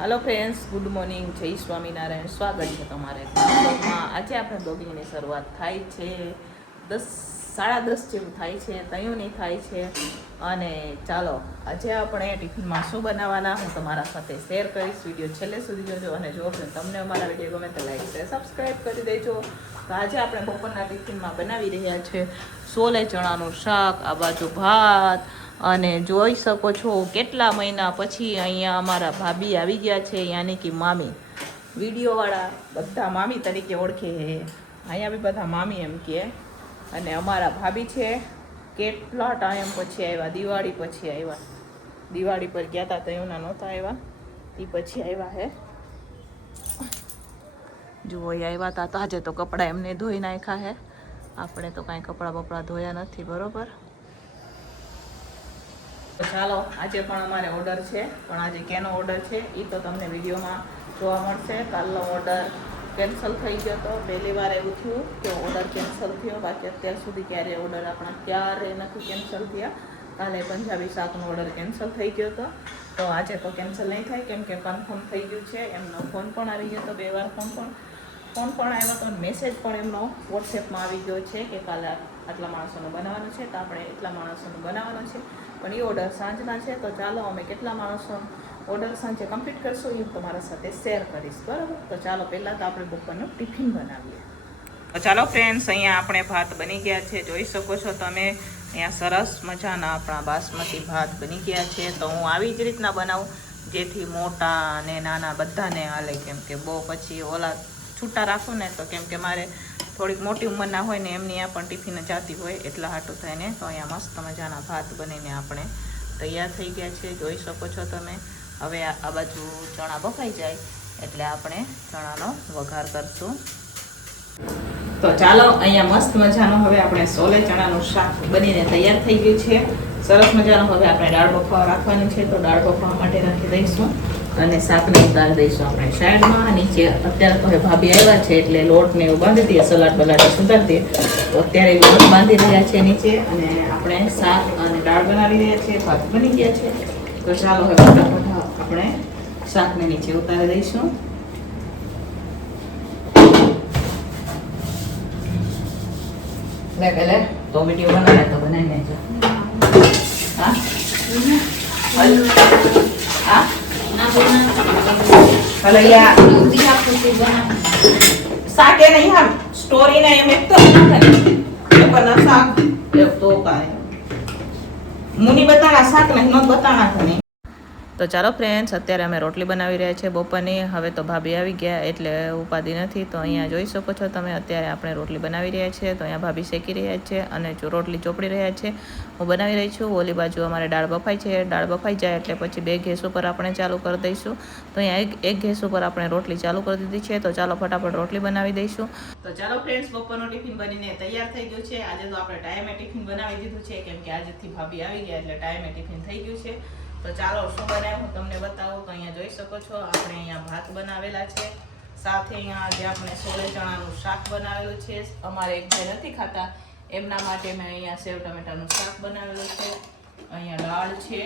Hello friends, good morning, जय स्वामीनारायण। स्वागत है તમારે બ્લોગમાં। આજે આપણે બ્લોગિંગની શરૂઆત થાય છે 10:30 જેવું થાય છે, તૈયારી થાય છે। અને ચાલો આજે આપણે ટિફિનમાં શું બનાવવાના હું તમારા સાથે શેર કરીશ। વિડીયો છેલ્લે સુધી જોજો અને જો તમને અમારા વિડીયો ગમે તો લાઈક શેર સબસ્ક્રાઈબ કરી દેજો। તો આજે આપણે બપોરના ટિફિનમાં બનાવી રહ્યા છે છોલે ચણાનું શાક, આ બાજુ ભાત। અને જોઈ શકો છો કેટલા મહિના પછી અહીંયા અમારા ભાભી આવી ગયા છે, યાની કે મામી। વિડીયોવાળા બધા મામી તરીકે ઓળખે છે, અહીંયા બી બધા મામી એમ કહે। અને અમારા ભાભી છે કેટલા ટાઈમ પછી આવ્યા, દિવાળી પછી આવ્યા। દિવાળી પર ગયા હતા તો એમના નહોતા આવ્યા, એ પછી આવ્યા હે। જુઓ એ આવ્યા હતા તો આજે તો કપડાં એમને ધોઈ નાખ્યા હે, આપણે તો કાંઈ કપડાં બપડા ધોયા નથી, બરોબર। ચાલો આજે પણ અમારે ઓર્ડર છે, પણ આજે કેનો ઓર્ડર છે એ તો તમને વિડીયોમાં જોવા મળશે। કાલનો ઓર્ડર કેન્સલ થઈ ગયો હતો, પહેલી વાર એવું થયું કે ઓર્ડર કેન્સલ થયો, બાકી અત્યાર સુધી ક્યારે ઓર્ડર આપણા ક્યારે નથી કેન્સલ થયા। કાલે પંજાબી શાકનો ઓર્ડર કેન્સલ થઈ ગયો હતો, તો આજે તો કેન્સલ નહીં થાય કેમ કે કન્ફર્મ થઈ ગયું છે। એમનો ફોન પણ આવી ગયો હતો, 2 વાર ફોન પણ આવ્યો હતો, મેસેજ પણ એમનો વોટ્સએપમાં આવી ગયો છે કે કાલે આટલા માણસોનું બનાવવાનું છે, તો આપણે એટલા માણસોનું બનાવવાનું છે, પણ એ ઓર્ડર સાંજના છે। તો ચાલો અમે કેટલા માણસો ઓર્ડર સાંજે કમ્પ્લીટ કરશું એ તમારા સાથે શેર કરીશ, બરાબર। તો ચાલો પહેલાં તો આપણે બપોરનું ટિફિન બનાવીએ। તો ચાલો ફ્રેન્ડ્સ, અહીંયા આપણે ભાત બની ગયા છે, જોઈ શકો છો તમે। અહીંયા સરસ મજાના આપણા બાસમતી ભાત બની ગયા છે। તો હું આવી જ રીતના બનાવું જેથી મોટા અને નાના બધાને હાલે, કેમ કે બહુ પછી ઓલા છૂટા રાખું ને તો કેમ કે મારે થોડીક મોટી ઉંમરના હોય ને એમની આ પણ ટિફિન જાતી હોય એટલા હાટું થાય ને। તો અહીંયા મસ્ત મજાના ભાત બનીને આપણે તૈયાર થઈ ગયા છે, જોઈ શકો છો તમે। હવે આ બાજુ ચણા બફાઈ જાય એટલે આપણે ચણાનો વઘાર કરશું। તો ચાલો અહીંયા મસ્ત મજાનું હવે આપણે છોલે ચણાનું શાક બનીને તૈયાર થઈ ગયું છે, સરસ મજાનું। હવે આપણે દાળ બફાવા રાખવાની છે, તો દાળ બફાવા માટે રાખી દઈશું અને શાકને ઉતારી દઈશું આપણે સાઈડમાં। નીચે અત્યારે તો હવે ભાભી આવ્યા છે એટલે લોટને એવું બાંધી દઈએ, સલાડ બલાડ સુધારી દઈએ। તો અત્યારે લોટ બાંધી રહ્યા છે નીચે, અને આપણે શાક અને દાળ બનાવી રહ્યા છીએ, ભાત બની ગયા છે। તો ચાલો હવે ફટાફટ આપણે શાકને નીચે ઉતારી દઈશું। લે તો વિડીયો બનાવે તો બનાવી લેજો। હા હા હલો યાર શાક એ નહીં, હા સ્ટોરી ના એમ એક તો ના શાક તો કાય મુની બતાણા શાક નહીં નો બતાણા તો નહીં। તો ચાલો ફ્રેન્ડ્સ, અત્યારે અમે રોટલી બનાવી રહ્યા છીએ બપોરની। હવે તો ભાભી આવી ગયા એટલે ઉપાધિ નથી। તો અહીંયા જોઈ શકો છો તમે, અત્યારે આપણે રોટલી બનાવી રહ્યા છીએ। તો અહીંયા ભાભી શેકી રહ્યા છે અને રોટલી ચોપડી રહ્યા છે, હું બનાવી રહી છું। ઓલી બાજુ અમારે દાળ બફાઈ છે, દાળ બફાઈ જાય એટલે પછી 2 ગેસ ઉપર આપણે ચાલુ કરી દઈશું। તો અહીંયા એક ગેસ ઉપર આપણે રોટલી ચાલુ કરી દીધી છે, તો ચાલો ફટાફટ રોટલી બનાવી દઈશું। તો ચાલો ફ્રેન્ડ્સ, બપોરનું ટિફિન બનીને તૈયાર થઈ ગયું છે। આજે તો આપણે ટાઈમે ટિફિન બનાવી દીધું છે કેમ કે આજથી ભાભી આવી ગયા એટલે ટાઈમે ટિફિન થઈ ગયું છે। તો ચાલો શું બનાવ્યું હું તમને બતાવું। તો અહીંયા જોઈ શકો છો આપણે અહીંયા ભાત બનાવેલા છે, સાથે અહીંયા આજે આપણે છોલે ચણાનું શાક બનાવેલું છે। અમારે એક ભાઈ નથી ખાતા, એમના માટે મેં અહીંયા સેવ ટમેટાનું શાક બનાવેલું છે, અહીંયા દાળ છે,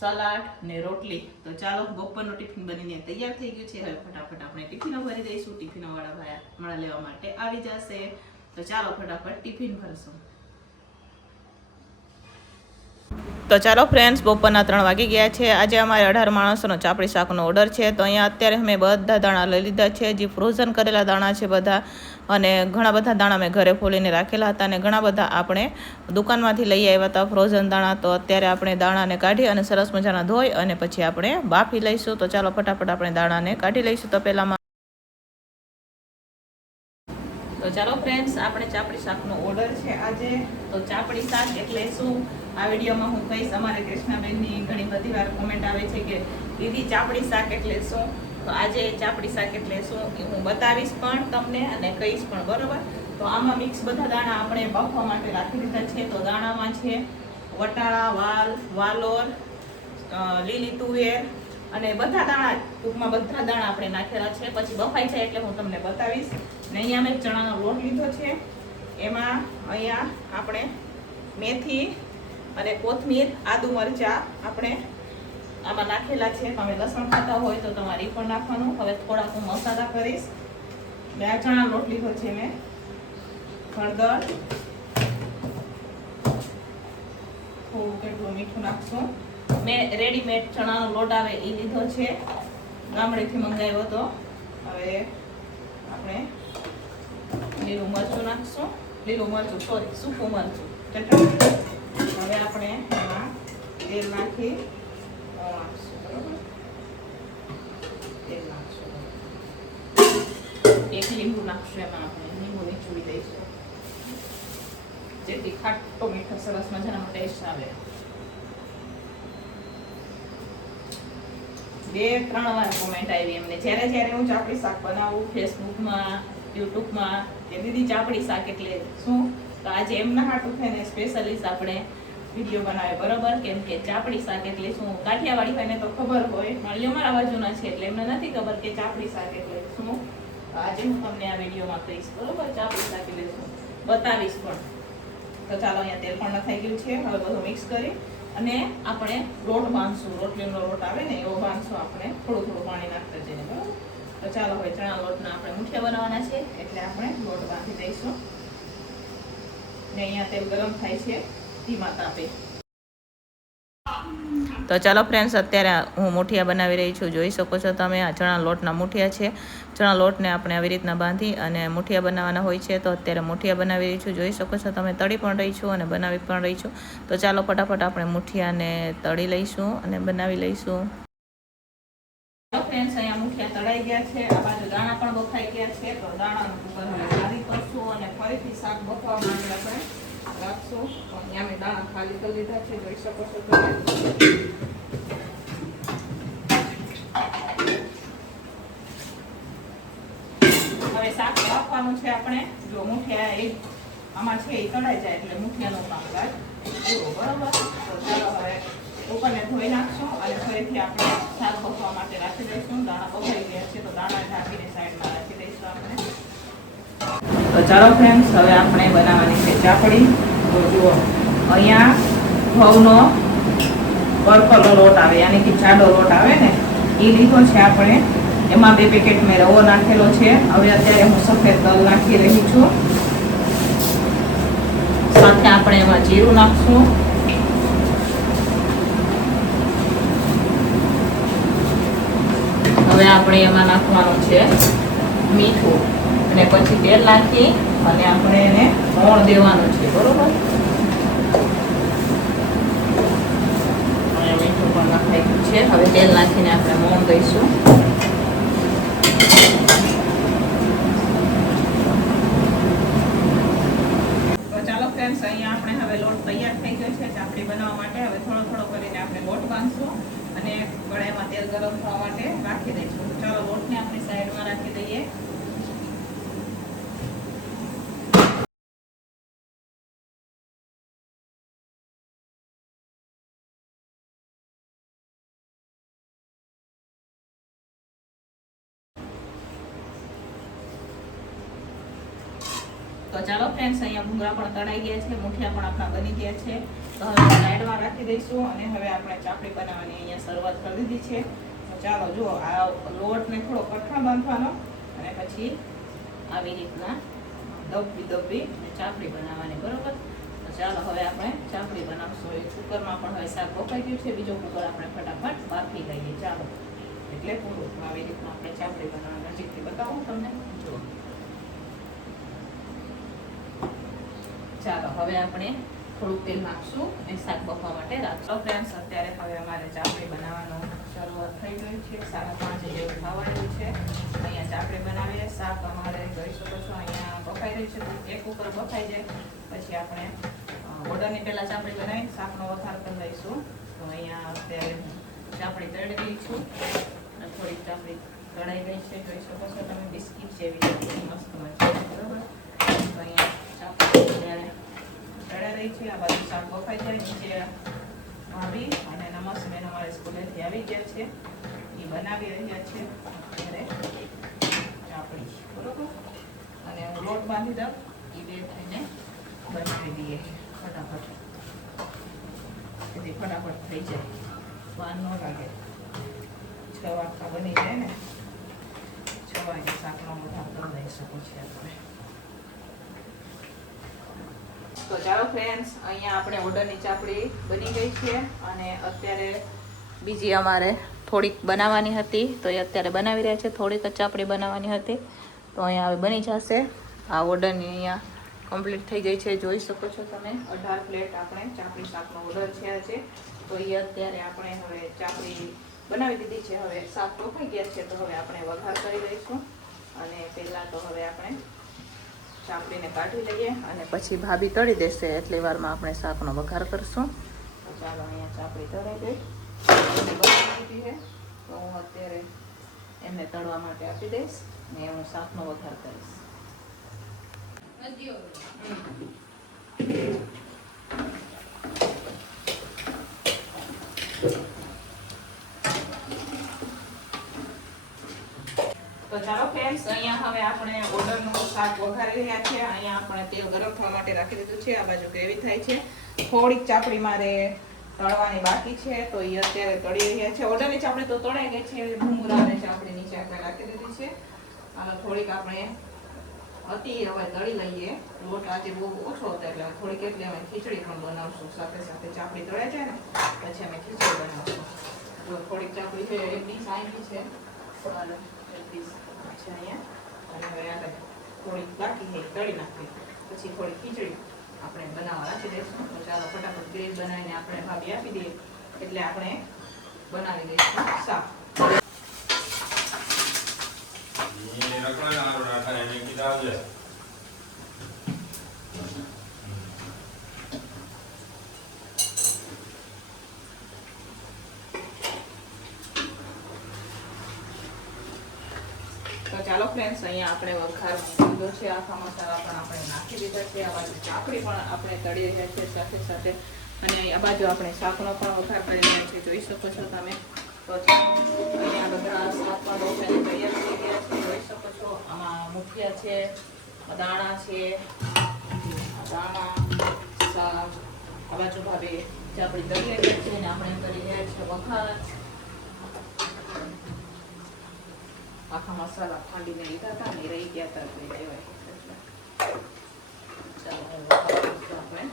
સલાડ ને રોટલી। તો ચાલો બપોરનું ટિફિન બનીને તૈયાર થઈ ગયું છે। હવે ફટાફટ આપણે ટિફિનો ભરી દઈશું, ટિફિનોવાળા ભાઈ હમણાં લેવા માટે આવી જશે। તો ચાલો ફટાફટ ટિફિન ભરશું। તો ચાલો ફ્રેન્ડ્સ, બપોરના 3 વાગી ગયા છે। આજે અમારે 18 માણસોનો ચાપડી શાકનો ઓર્ડર છે। તો અહીંયા અત્યારે અમે બધા દાણા લઈ લીધા છે, જે ફ્રોઝન કરેલા દાણા છે બધા, અને ઘણા બધા દાણા મેં ઘરે ફોલીને રાખેલા હતા, અને ઘણા બધા આપણે દુકાનમાંથી લઈ આવ્યા હતા ફ્રોઝન દાણા। તો અત્યારે આપણે દાણાને કાઢી અને સરસ મજાના ધોઈ અને પછી આપણે બાફી લઈશું। તો ચાલો ફટાફટ આપણે દાણાને કાઢી લઈશું તપેલામાં। તો ચાલો ફ્રેન્ડ્સ, આપણે ચાપડી શાકનો ઓર્ડર છે આજે। તો ચાપડી શાક એટલે શું આ વિડીયોમાં હું કહીશ। અમારે કૃષ્ણાબેનની ઘણી બધી વાર કોમેન્ટ આવે છે કે દીદી ચાપડી શાક એટલે શું। તો આજે ચાપડી શાક એટલે શું એ હું બતાવીશ પણ તમને અને કહીશ પણ, બરોબર। તો આમાં મિક્સ બધા દાણા આપણે બાફવા માટે રાખી દીધા છે। તો દાણામાં છે વટાણા, વાલોર, લીલી તુવેર અને બધા દાણા, ટૂંકમાં બધા દાણા આપણે નાખેલા છે। પછી બફાઈ જાય એટલે હું તમને બતાવીશ। ને અહીંયા મેં ચણાનો લોટ લીધો છે, એમાં અહીંયા આપણે મેથી અને કોથમીર, આદુ મરચાં આપણે આમાં નાખેલા છે. તમે લસણ ખાતા હોય તો તમારે એ પણ નાખવાનું. હવે થોડાક હું મસાલા કરીશ. બે ચણા લોટ લીધો છે મેં, હળદર, થોડું કેટલું મીઠું નાખશું. મેં રેડીમેડ ચણાનો લોટ આવે એ લીધો છે, ગામડેથી મંગાવ્યો હતો. હવે આપણે લીલું મરચું નાખશું. લીલું મરચું સોરી સૂકું મરચું. હવે આપણે એમાં તેલ નાખી નાખશું. બરોબર, તેલ નાખશું. એક લીંબુ નાખશું. એમાં આપણે લીંબુ નીચોવી દઈશું જેથી ખાટો મીઠો સરસ મજાનો ટેસ્ટ આવે. 2-3 વાર કોમેન્ટ આવી એમને જ્યારે હું ચાપડી શાક બનાવું ફેસબુકમાં, યુટ્યુબમાં કે દીદી ચાપડી શાક એટલે શું. તો આજે એમના હાટું થઈને સ્પેશિયલી આપણે વિડીયો બનાવે. બરોબર, કેમ કે ચાપડી શાક એટલે શું, કાઠિયાવાડી હોય ને તો ખબર હોય, પણ અમારા બાજુના છે એટલે એમને નથી ખબર કે ચાપડી શાક એટલે શું. તો આજે હું તમને આ વિડીયોમાં કહીશ. બરોબર, ચાપડી શાક એટલે શું બતાવીશ પણ. તો ચાલો, અહીંયા તેલ પણ નખાઈ ગયું છે. હવે બધું મિક્સ કરી અને આપણે લોટ બાંધશું. રોટલીનો લોટ આવે ને એવો બાંધશું આપણે, થોડું પાણી નાખતા જઈને. બરાબર, તો ચાલો હવે ચણા લોટના આપણે મુઠિયા બનાવવાના છે એટલે આપણે લોટ બાંધી દઈશું. ને અહીંયા તેલ ગરમ થાય છે ધીમા તાપે. તો ચાલો ફ્રેન્ડ્સ, અત્યારે હું મુઠિયા બનાવી રહી છું. જોઈ શકો છો તમે, આ ચણા લોટના મુઠિયા છે. ચણા લોટને આપણે આવી રીતના બાંધી અને મુઠિયા બનાવવાના હોય છે. તો અત્યારે મુઠિયા બનાવી રહી છું. જોઈ શકો છો તમે, તળી પણ રહી છું અને બનાવી પણ રહી છું. તો ચાલો ફટાફટ આપણે મુઠિયાને તળી લઈશું અને બનાવી લઈશું. ફ્રેન્ડ્સ, અહીંયા મુઠિયા તળાઈ ગયા છે. આ બાજુ દાણા પણ બફાઈ ગયા છે. તો દાણાનું કુકર હવે ખાલી કરશું અને ફરીથી શાક બફાવા માટે આપણે રાખશું. તો અહીંયા મેં દાણા ખાલી કરી લીધા છે. જોઈ શકો છો તમે. હવે શાક બાફવાનું છે આપણે. જો મુઠિયા એ આમાં છે એ તળાઈ જાય એટલે મુઠિયાનું કામકાજ પૂરું. બરોબર, તો ચાલો હવે ઉપરને ધોઈ નાખશું અને ફરીથી આપણે શાક બફવા માટે રાખી દઈશું. દાણા બફાઈ ગયા છે તો દાણા ઢાંકીને સાઈડમાં રાખી દઈશું આપણે. તો ચાલો ફ્રેન્ડ્સ, હવે આપણે બનાવવાની છે ચાપડી. તો જુઓ, અહીંયા ઘઉંનો પર્પલ લોટ આવે, યાની કે જાડો લોટ આવે ને એ લીધો છે આપણે. એમાં 2 પેકેટ મેં રવો નાખેલો છે. હવે અત્યારે હું સફેદ તલ નાખી રહી છું. સાથે આપણે એમાં જીરું નાખશું. હવે આપણે એમાં નાખવાનું છે મીઠું અને પછી તેલ નાખી અને આપણે એને મોણ દેવાનું છે. બરોબર, મીઠું પણ નાખાઈ ગયું છે. હવે તેલ નાખીને આપણે મોણ દઈશું. તો ચાલો ફ્રેન્ડ્સ, અહીંયા આપણે હવે લોટ તૈયાર થઈ ગયો છે ચાપડી બનાવવા માટે. હવે થોડો કરીને આપણે લોટ બાંધશું અને કડાઈમાં તેલ ગરમ થવા માટે રાખી દઈશું. ચાલો, લોટને આપણે સાઈડમાં રાખી દઈએ. તો ચાલો ફ્રેન્ડ્સ, અહીંયા ભૂંગળા પણ તળાઈ ગયા છે, મુઠિયા પણ આપણા બની ગયા છે. તો હવે સાઈડમાં રાખી દઈશું અને હવે આપણે ચાપડી બનાવવાની અહીંયા શરૂઆત કરી દીધી છે. તો ચાલો જુઓ, આ લોટને થોડો કઠણ બાંધવાનો અને પછી આવી રીતના દબી ચાપડી બનાવવાની. બરોબર, તો ચાલો હવે આપણે ચાપડી બનાવશું. એ કુકરમાં પણ હવે શાક બફાઈ ગયું છે. બીજો કુકર આપણે ફટાફટ બાફી લઈએ. ચાલો, એટલે પૂરું આવી રીતના આપણે ચાપડી બનાવવાની. નજીકથી બતાવું તમને. જુઓ, ચાલો હવે આપણે થોડુંક તેલ નાખશું અને શાક બફવા માટે રાખશું. ફ્રેન્ડ્સ, અત્યારે હવે અમારે ચાપડી બનાવવાનું શરૂઆત થઈ ગઈ છે. 5:30 જેવું થવા આવ્યું છે. અહીંયા ચાપડી બનાવીએ. શાક અમારે જોઈ શકો છો અહીંયા બફાઈ રહ્યું છે. એક ઉપર બફાઈ જાય પછી આપણે ઓર્ડરની પહેલાં ચાપડી બનાવી શાકનો વઘાર કરી લઈશું. તો અહીંયા અત્યારે ચાપડી તળી ગઈ છું અને થોડીક ચાપડી તળાઈ ગઈ છે. જોઈ શકો છો તમે, બિસ્કીટ જેવી મસ્ત મજા. બરાબર, તો અહીંયા ચાપડી તળાઈ રહી છે. આ બાજુ શાક બફાઈ જાય. નીચે ભાભી અને નમસ બેન અમારે સ્કૂલેથી આવી ગયા છે, એ બનાવી રહ્યા છે અત્યારે ચાપડી. બરોબર, અને હું લોટ બાંધી દઉં, એ 2 થઈને બનાવી દઈએ ફટાફટ, તેથી ફટાફટ થઈ જાય. વાર ન લાગે. 6 વાગતા બની જાય ને, 6 વાગે શાકનો વઘાર કરી દઈશું પછી આપણે. તો ચાલો ફ્રેન્ડ્સ, અહીંયા આપણે ઓર્ડરની ચાપડી બની ગઈ છે અને અત્યારે બીજી અમારે થોડીક બનાવવાની હતી તો એ અત્યારે બનાવી રહ્યા છે. થોડીક જ ચાપડી બનાવવાની હતી તો અહીંયા હવે બની જશે. આ ઓર્ડરની અહીંયા કમ્પ્લીટ થઈ ગઈ છે, જોઈ શકો છો તમે. 18 પ્લેટ આપણે ચાપડી શાકનો ઓર્ડર છે આજે. તો એ અત્યારે આપણે હવે ચાપડી બનાવી દીધી છે. હવે શાક ટોકાઈ ગયા છે તો હવે આપણે વઘાર કરી દઈશું. અને પહેલાં તો હવે આપણે ચાપડીને કાઢી લઈએ અને પછી ભાભી તળી દેશે એટલી વારમાં આપણે શાકનો વઘાર કરશું. તો ચાલો, અહીંયા ચાપડી તળાઈ ગઈ બનાવી દીધી છે તો હું અત્યારે એમને તળવા માટે આપી દઈશ ને હું શાકનો વઘાર કરીશ. તો ચાલો ફ્રેન્ડ્સ, અહીંયા હવે આપણે ઓર્ડરનું શાક વઘારી રહ્યા છીએ. અહીંયા આપણે તેલ ગરમ થવા માટે રાખી દીધું છે. આ બાજુ ગ્રેવી થાય છે. થોડીક ચાપડી મારે તળવાની બાકી છે તો એ અત્યારે તળી રહ્યા છે. ઓર્ડરની ચાપડી તો તળાઈ ગઈ છે. ભૂંગળા અને ચાપડી નીચે આપણે રાખી દીધી છે. અને થોડીક આપણે હતી હવે તળી લઈએ. લોટ આજે બહુ ઓછો હતો એટલે થોડીક એટલે અમે ખીચડી પણ બનાવશું. સાથે સાથે ચાપડી તળાઈ જાય ને પછી અમે ખીચડી બનાવશું. જો થોડીક ચાપડી છે, એક ડીશ આવી છે અને એક ડીશ છે અહીંયા. અને હવે આગળ થોડીક બાકી છે તળી નાખી પછી થોડી ખીચડી આપણે બનાવવા રાખી દઈશું. તો ચાલો ફટાફટ ગ્રેવી બનાવીને આપણે ભાભી આપી દઈએ એટલે આપણે બનાવી દઈશું શાક. તો ચાલો ફ્રેન્ડ્સ, અહીંયા આપણે વઘાર લીધો છે. આખા મસાલા પણ આપણે નાખી દીધા છે. આ બાજુ ચાપડી પણ આપણે તળી રહ્યા છીએ સાથે સાથે. અને આ બાજુ આપણે શાકનો પણ વઘાર કરી રહ્યા છીએ, જોઈ શકો છો તમે. તો અહીંયા બધા શાકમાં ડોસાની તૈયાર થઈ ગયા છે, જોઈ શકો છો. આમાં મુઠિયા છે, દાણા છે, દાણા શાક. આ બાજુ ભાભી ચાપડી તળી રહ્યા છે અને આપણે કરી રહ્યા છીએ વઘાર. આખા મસાલા ખાંડીને લીધા હતા ને રહી ગયા હતા એટલે લેવાય. ચાલો આપણે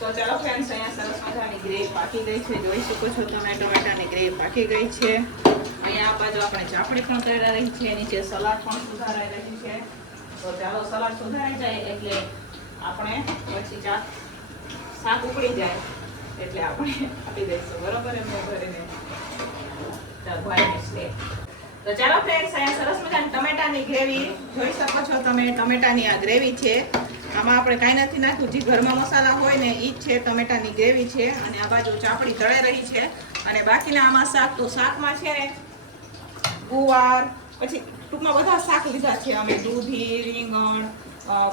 તો ચાલો ફ્રેન્ડ્સ, અહીંયા સરસ મજાની ગ્રેવી પાકી ગઈ છે, જોઈ શકો છો તમે. ટમેટાની ગ્રેવી પાકી ગઈ છે. અહીંયા આ બાજુ આપણે ચાપડી પણ તૈયાર રહી છે, નીચે સલાડ પણ સુધારાઈ રહી છે. તો ચાલો સલાડ સુધારાઈ જાય એટલે આપણે પછી શાક ઉકળી જાય એટલે આપણે આપી દઈશું, બરોબર? એમને ભરીને તો ચાલો ફ્રેન્ડ્સ, અહીંયા સરસ મજાની ટમેટાની ગ્રેવી જોઈ શકો છો તમે. ટમેટાની આ ગ્રેવી છે. આમાં આપણે કાંઈ નથી નાખ્યું, જે ઘરમાં મસાલા હોય ને એ જ છે. ટમેટાની ગ્રેવી છે અને આ બાજુ ચાપડી તળાઈ રહી છે. અને બાકીના આમાં શાક, તો શાકમાં છે ને ગુવાર, પછી ટૂંકમાં બધા શાક લીધા છે અમે. દૂધી, રીંગણ,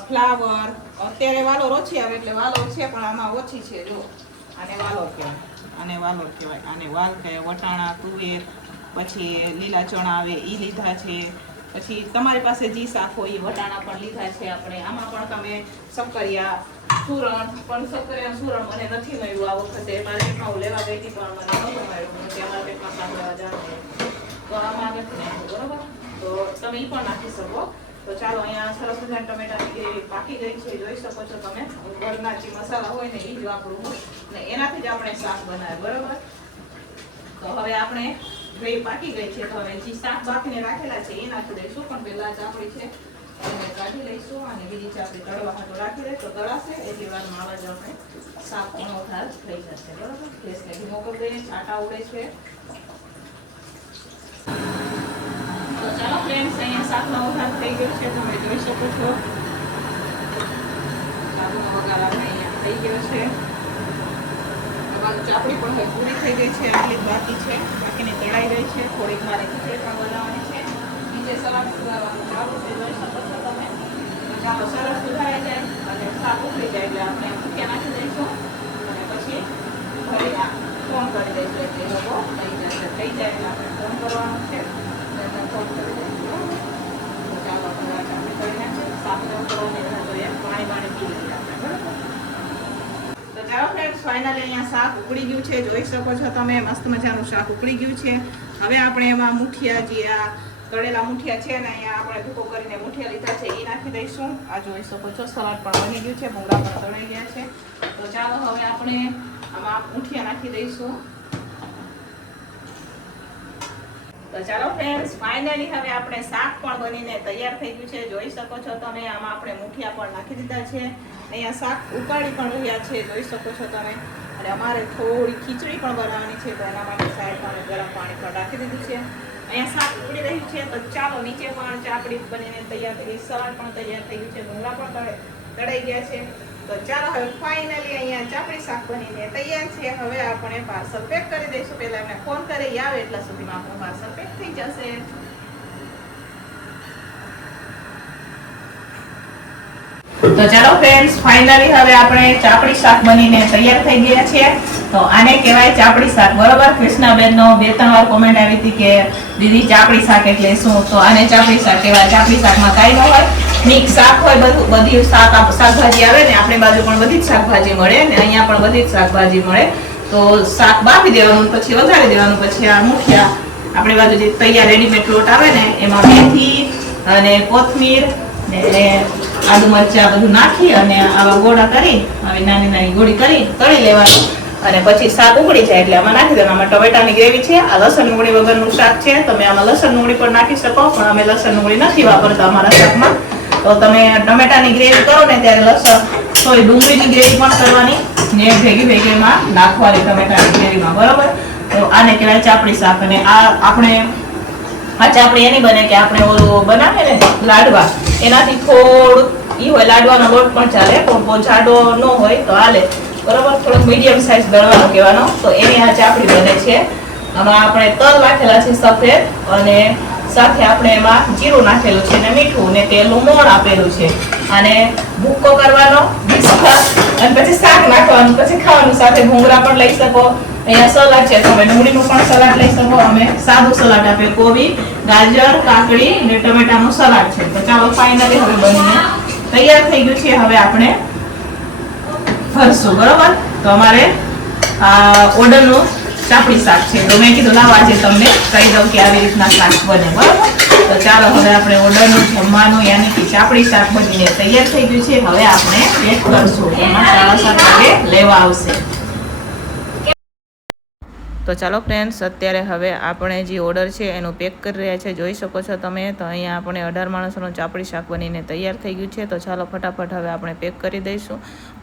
ફ્લાવર. અત્યારે વાલોર ઓછી આવે એટલે વાલોર છે પણ આમાં ઓછી છે. જો આને વાલોર કહેવાય, આને વાલોર કહેવાય, આને વાલ કહેવાય. વટાણા, તુવેર, પછી લીલા ચણા આવે એ લીધા છે. પછી તમારી પાસે જે શાક હોય એ વટાણા પણ લીધા છે આપણે. આમાં પણ તમે શક્કરિયા, સુરણ, પણ શક્કરિયા સુરણ મને નથી મળ્યું આ વખતે. માર્કેટમાં હું લેવા ગઈ હતી પણ મને નહોતું મળ્યું. ત્યાં માર્કેટમાં શાક લેવા જવાનું તો આમાં નથી નાખ્યું, બરોબર? તો તમે એ પણ નાખી શકો. તો ચાલો, અહીંયા સરસ મજાની ટમેટાની ગ્રેવી પાકી ગઈ છે, જોઈ શકો છો તમે. ઘરના જે મસાલા હોય ને એ જ વાપરવું ને એનાથી જ આપણે શાક બનાવે, બરોબર? તો હવે આપણે ગ્રેવી પાકી ગઈ છે તો હવે જે શાક બાફીને રાખેલા છે એ નાખી દઈશું. પણ પહેલા ચાપડી છે એને કાઢી લઈશું અને બીજી ચાપડી તળવા હાટો રાખી દે તો તળાશે એટલી વારમાં આવા જ આપણે શાક પણ વઘાર થઈ જશે, બરોબર? ગેસને ધીમો કરી દઈએ, છાંટા ઉડે છે. તો ચાલો ફ્રેન્ડ્સ, અહીંયા શાકનો વઘાર થઈ ગયો છે, તમે જોઈ શકો છો. શાકનો વઘાર આપણે અહીંયા થઈ ગયો છે. ચાપડી પણ હવે પૂરી થઈ ગઈ છે, આટલી બાકી છે. બાકીની તળાઈ ગઈ છે. થોડીક મારે ખીચડી પણ બનાવવાની છે. નીચે સલાડ સુધારવાનું ચાલુ છે, જોઈ શકો છો તમે. ચાલો સરસ સુધારાઈ જાય અને શાક ઉકળી જાય એટલે આપણે મૂઠિયા નાખી દઈશું અને પછી ફરી ફોન કરી દઈશું એટલે એ લોકો થઈ જાય એટલે આપણે ફોન કરવાનો છે એટલે ફોન કરી દઈશું. તો ચાલો આપણે ચાપડી કરી નાખીએ. શાકને ઉકળવાની રાહ જોઈએ. પાણી પી લઈએ આપણે, બરાબર. તો ચાલો ફ્રેન્ડ્સ, ફાઇનલી અહીંયા શાક ઉકળી ગયું છે. જોઈ શકો છો તમે, મસ્ત મજાનું શાક ઉકળી ગયું છે. હવે આપણે એમાં મૂઠિયા જે આ તળેલા મૂઠિયા છે ને, અહીંયા આપણે ભૂકો કરીને મૂઠિયા લીધા છે એ નાખી દઈશું. આ જોઈ શકો છો, સલાડ પણ બની ગયું છે, ભૂંગળા પણ તળાઈ ગયા છે. તો ચાલો હવે આપણે આમાં મૂઠિયા નાખી દઈશું. તો ચાલો ફ્રેન્ડ્સ, ફાઇનલી હવે આપણે શાક પણ બનીને તૈયાર થઈ ગયું છે. જોઈ શકો છો તમે, આમાં આપણે મૂઠિયા પણ નાખી દીધા છે. અહીંયા શાક ઉકાળી પણ રહ્યા છે, જોઈ શકો છો તમે. અને અમારે થોડી ખીચડી પણ બનાવવાની છે, તો એના માટે સાઈડ પાણી ગરમ પાણી પણ રાખી દીધું છે. અહીંયા શાક ઉકળી રહ્યું છે. તો ચાલો, નીચે પણ ચાપડી બનીને તૈયાર થઈ ગઈ, સલાડ પણ તૈયાર થઈ ગયું છે, ભૂંગળા પણ તળાઈ ગયા છે. તો ચાલો હવે ફાઇનલી અહીંયા ચાપડી શાક બનીને તૈયાર છે. હવે આપણે પાર્સલ પેક કરી દઈશું. પહેલા એમને ફોન કરી આવે એટલા સુધીમાં આપણું પાર્સલ પેક થઈ જશે. તો ચાલો ફ્રેન્ડ્સ, ફાઇનલી હવે આપણે ચાપડી શાક બનીને તૈયાર થઈ ગયા છે. તો આને કહેવાય ચાપડી શાક, બરોબર. કૃષ્ણાબેનનો 2-3 વાર કોમેન્ટ આવી હતી કે દીદી ચાપડી શાક એટલે શું? તો આને ચાપડી શાક કહેવાય. ચાપડી શાકમાં કાંઈ ન હોય, મિક્સ શાક હોય, બધી શાકભાજી આવે ને. આપણી બાજુ પણ બધી જ શાકભાજી મળે ને, અહીંયા પણ બધી જ શાકભાજી મળે. તો શાક બાફી દેવાનું, પછી વઘારી દેવાનું, પછી આ મૂઠિયા આપણી બાજુ જે તૈયાર રેડીમેડ લોટ આવે ને, એમાં મેથી અને કોથમીર ને આદુ મરચા બધું નાખી અને આવા ગોળા કરી, આવી નાની નાની ગોળી કરી તળી લેવાનું. અને પછી શાક ઉકળી જાય એટલે આમાં નાખી દેવાનું. આમાં ટમેટાની ગ્રેવી છે. આ લસણ ડુંગળી વગરનું શાક છે. તમે આમાં લસણ ડુંગળી પણ નાખી શકો, પણ અમે લસણ ડુંગળી નથી વાપરતા અમારા શાકમાં. તો તમે ટમેટાની ગ્રેવી કરો ને ત્યારે ડુંગળીની ગ્રેવી પણ કરવાની ને ભેગી એમાં નાખવાની ટમેટાની ગ્રેવીમાં, બરોબર. તો આને કહેવાય ચાપડી શાક. અને આ ચાપડી એની બને કે આપણે ઓલું બનાવે ને લાડવા, એનાથી થોડું ઈ હોય, લાડવાનો લોટ પણ ચાલે, પણ બહુ જાડો ન હોય તો હાલે, બરોબર. થોડોક મીડિયમ સાઇઝ દળવાનો કહેવાનો. તો એની આ ચાપડી બને છે. આમાં આપણે તલ નાખેલા છે સફેદ, અને સાથે આપણે એમાં જીરું નાખેલું છે ને મીઠું ને તેલનું મોણ આપેલું છે. અને ભૂકો કરવાનો, અને પછી શાક નાખવાનું, પછી ખાવાનું. સાથે ભૂંગળા પણ લઈ શકો. અહીંયા સલાડ છે, તમે ડુંગળીનું પણ સલાડ લઈ શકો. અમે સાદું સલાડ આપે, કોબી, ગાજર, કાકડી ને ટમેટાનું સલાડ છે. તો ચાલો, ફાઇનલી હવે બનીને તૈયાર થઈ ગયું છે. હવે આપણે ભરશું, બરોબર. તો અમારે આ ઓર્ડરનું ચાપડી શાક છે. તો મેં કીધું લાવો આજે તમને કહી દઉં કે આવી રીતના શાક બને, બરોબર. તો ચાલો, હવે આપણે ઓર્ડરનું જમવાનું યાની કે ચાપડી શાક બનીને તૈયાર થઈ ગયું છે. હવે આપણે પેક કરશું. એમાં સારા સાથે લેવા આવશે. તો ચાલો ફ્રેન્ડ્સ, અત્યારે હવે આપણે જે ઓર્ડર છે એનું પેક કરી રહ્યા છે, જોઈ શકો છો તમે. તો અહીંયા આપણે 18 માણસોનું ચાપડી શાક બનીને તૈયાર થઈ ગયું છે. તો ચાલો ફટાફટ હવે આપણે પેક કરી દઈશું.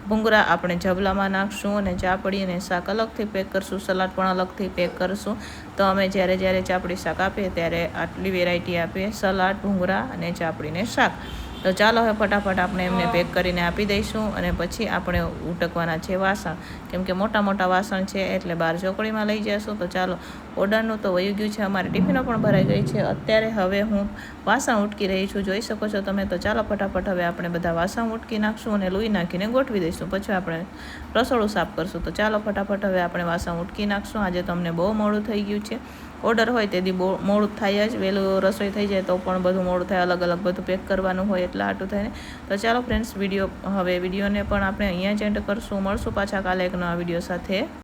ભૂંગળા આપણે જબલામાં નાખશું અને ચાપડી અને શાક અલગથી પેક કરશું, સલાડ પણ અલગથી પેક કરશું. તો અમે જ્યારે ચાપડી શાક આપીએ ત્યારે આટલી વેરાયટી આપીએ, સલાડ, ભૂંગળા અને ચાપડીને શાક. તો ચાલો હવે ફટાફટ આપણે એમને પેક કરીને આપી દઈશું. અને પછી આપણે ઉટકવાના છે વાસણ, કેમ કે મોટા વાસણ છે એટલે બહાર ચોકડીમાં લઈ જઈશું. તો ચાલો, ઓર્ડરનું તો વયું ગયું છે, અમારી ટિફિનો પણ ભરાઈ ગઈ છે. અત્યારે હવે હું વાસણ ઉટકી રહી છું, જોઈ શકો છો તમે. તો ચાલો ફટાફટ હવે આપણે બધા વાસણ ઉટકી નાખશું અને લોહી નાખીને ગોઠવી દઈશું. પછી આપણે રસોડું સાફ કરશું. તો ચાલો ફટાફટ હવે આપણે વાસણ ઉટકી નાખશું. આજે તમને બહુ મોડું થઈ ગયું છે. ઓર્ડર હોય તેથી બહુ મોડું થાય જ, વહેલું રસોઈ થઈ જાય તો પણ બધું મોડું થાય, અલગ બધું પેક કરવાનું હોય એટલે આટું થાય ને. તો ચાલો ફ્રેન્ડ્સ, વિડીયોને પણ આપણે અહીંયા જ એન્ડ કરશું. મળશું પાછા કાલે એક નવા વિડીયો સાથે.